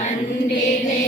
அண்டிரே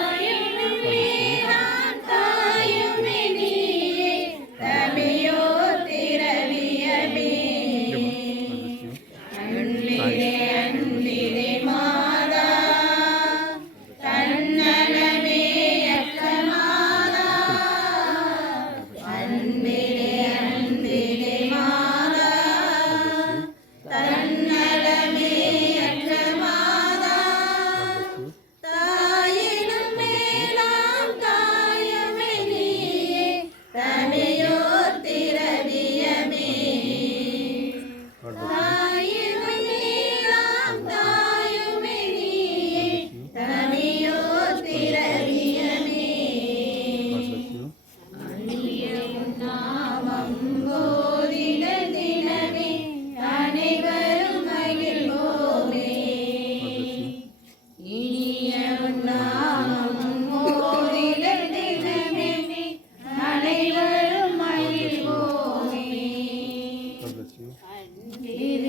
哎你给